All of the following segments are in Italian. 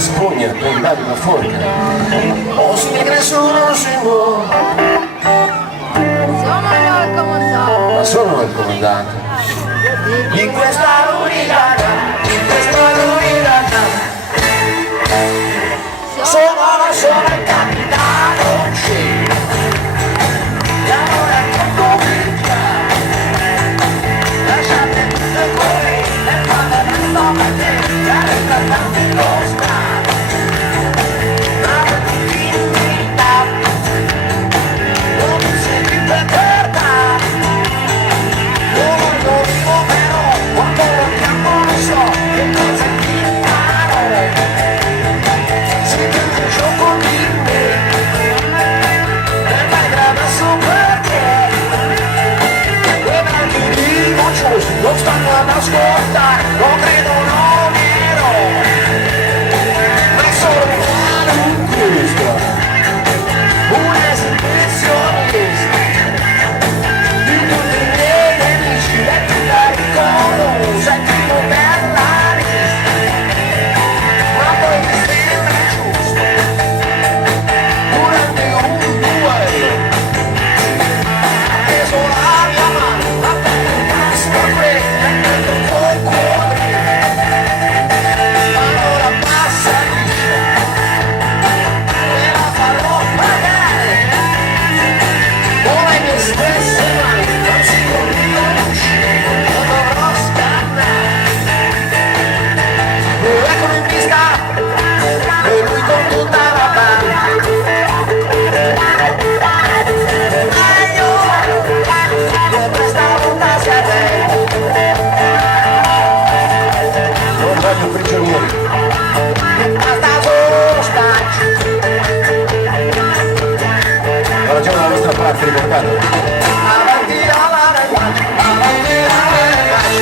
spugna, prendere una forca o si nessuno si muove. Sono io il comandante. Ma sono il comandante in questa luridata, sono il capitano C. E allora che cominciamo, lasciate tutto correre e quando ne sto a te, già resta lo stato. Ma tutti in vita, non mi senti perdere. Io non vivo però, quando lo chiamo non so che cosa ti farò. Si chiude il gioco di me e vai adesso perché quei branchi di vociosi non stanno ad ascoltare, non credo non ero, ma sono un Cristo, un esibizionista di tutti i miei nemici e tu la ricordo, sentito per la lista, ma poi mi sembra giusto durante un duello preso la mia mano a passo quella e prendo col cuore, allora passa liscia e la farò pagare come me stesse mani, non si riconosce, non dovrò scannare. E eccolo in pista e lui con tutta la banda. Non voglio prigionieri, basta solo stacci. Ha ragione la nostra parte, ricordate? Avanti alla ragazza, avanti alla ragazza.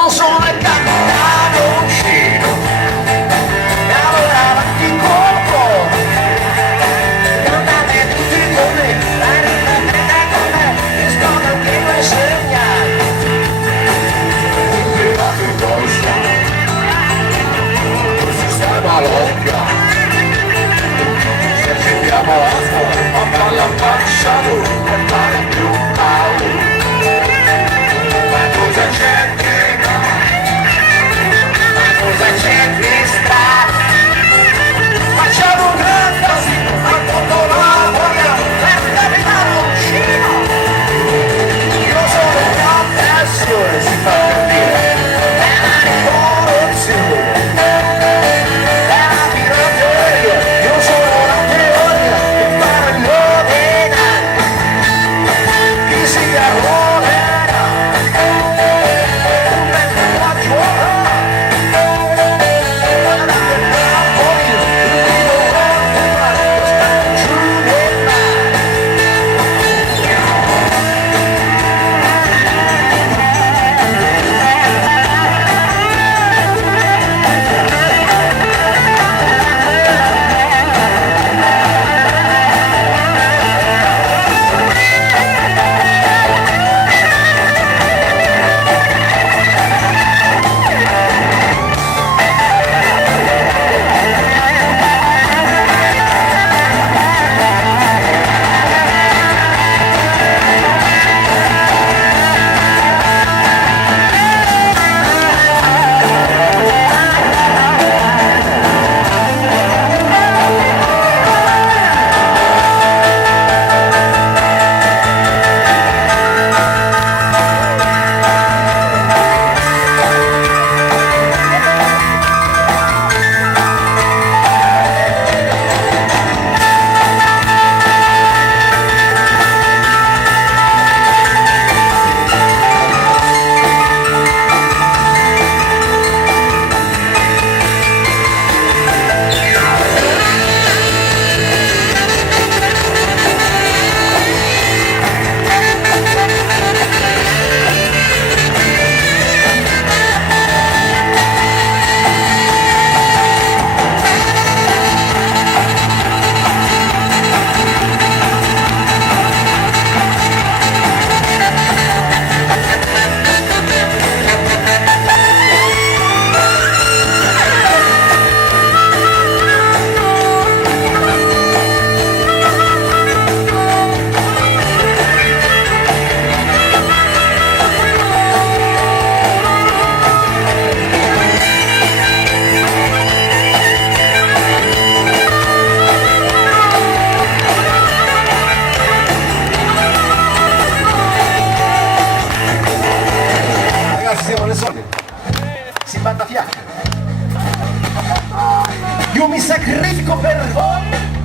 Non sono il capitanoncino, e allora avanti col cuore, cantate tutti con me, ripetere con me, mi scono che vuoi segnare. Arrivate in costa, il sistema l'occhia, io mi sacrifico per voi.